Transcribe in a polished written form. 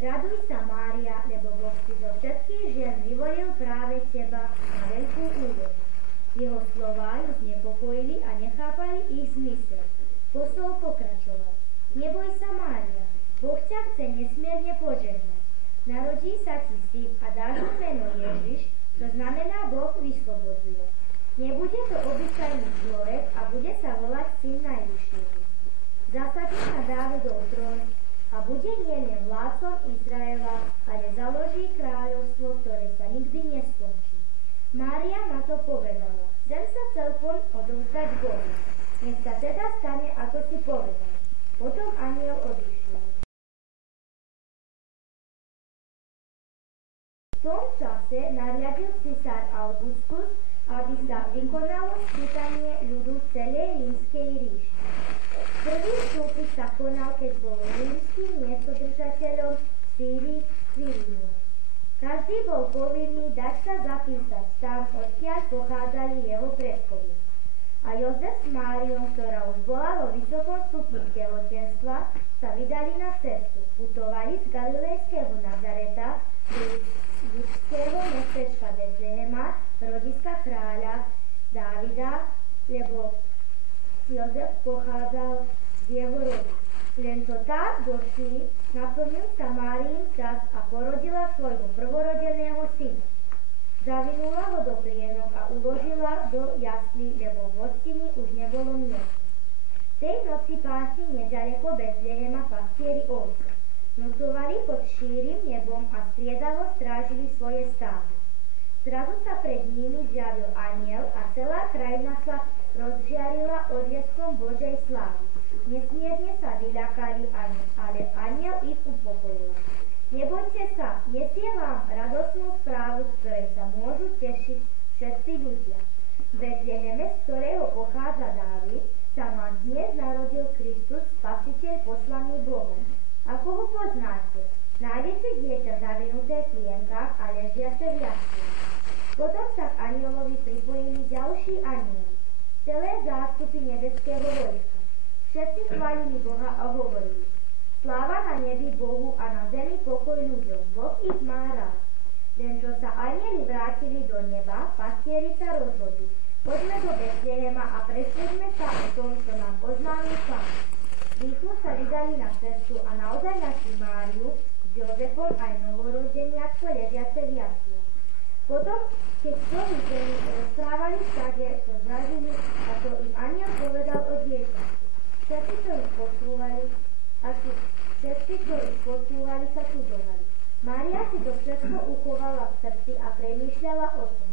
Raduj sa, Mária, lebo Boh si zo všetkých žien vyvolil práve teba na veľkú úlohu. Jeho slová ju znepokojili a nechápali ich zmysel. Posol pokračoval. Neboj sa, Mária, Boh ťa chce nesmierne požehnať. Narodí sa ti syn a dáš mu meno Ježiš, to znamená Boh vyslobodzuje. Nebude to obyčajný človek a bude sa volať syn Najvyššieho. Zasadí na Dávidov trón a bude nielen vládcom Izraela, ale založí kráľovstvo, ktoré sa nikdy neskončí. Mária na to povedala: chcem sa celkom odovzdať Bohu. Nech sa teda stane, ako si povedal. Potom anjel odišiel. V tom čase nariadil cisár Augustus, aby sa vykonalo skútanie ľudu celej rímskej ríši. Prvý súpis sa konal, keď bol rímskym miestodržateľom Cyril Quirinius. Každý bol povinný dať sa zapísať tam, odkiaľ pochádzali jeho predkovia. A Jozef s Máriou, ktorá už bola vo vysokom stupni tehotenstva, sa vydali na cestu. Putovali z galilejského Nazareta do judského mestečka Betlehema, rodiska kráľa Dávida, lebo Jozef pochádzal z jeho rodu. Len čo tak došli, naplnil sa Máriin čas a porodila svojho prvorodeného syna. Zavinula ho do plienok a uložila do jaslí, lebo v hostini už nebolo miesta. Tej noci pásli nedaleko Betlehema pastieri ovce. Nocovali pod šírim nebom a striedavo strážili svoje stádo. Zrazu sa pred nimi zjavil anjel a celá krajina sa rozžiarila odleskom Božej slávy. Nesmierne sa vyľakali, ale anjel ich upokojil. Nebojte sa, nesiem vám radosnú správu, z ktorej sa môžu tešiť všetci ľudia. V Betleheme, z ktorého pochádza Dávid, sa vám dnes narodil Kristus, Spasiteľ poslaný Bohom. Ako ho poznáte? Nájdete dieťa zavinuté v plienkach a ležiace v jasliach. Potom sa k anjelovi pripojili ďalší anjeli, celé zástupy nebeského vojska. Všetci chválili Boha a hovorili: sláva na nebi Bohu a na zemi pokoj ľuďom, Boh ich má rád. Len čo sa anjeli vrátili do neba, pastieri sa rozhodli: poďme do Betlehema a presvedme sa o tom, čo nám oznámil Pán. Rýchlo sa vydali na cestu a naozaj našli Máriu s Jozefom aj novorodeniatko ležiace v jasliach. Potom, keď to videli, rozprávali všade, čo zažili, a to im anjel povedal o dieťaťu. Všetci, čo ich počúvali, sa čudovali. Mária si to všetko uchovala v srdci a premýšľala o tom,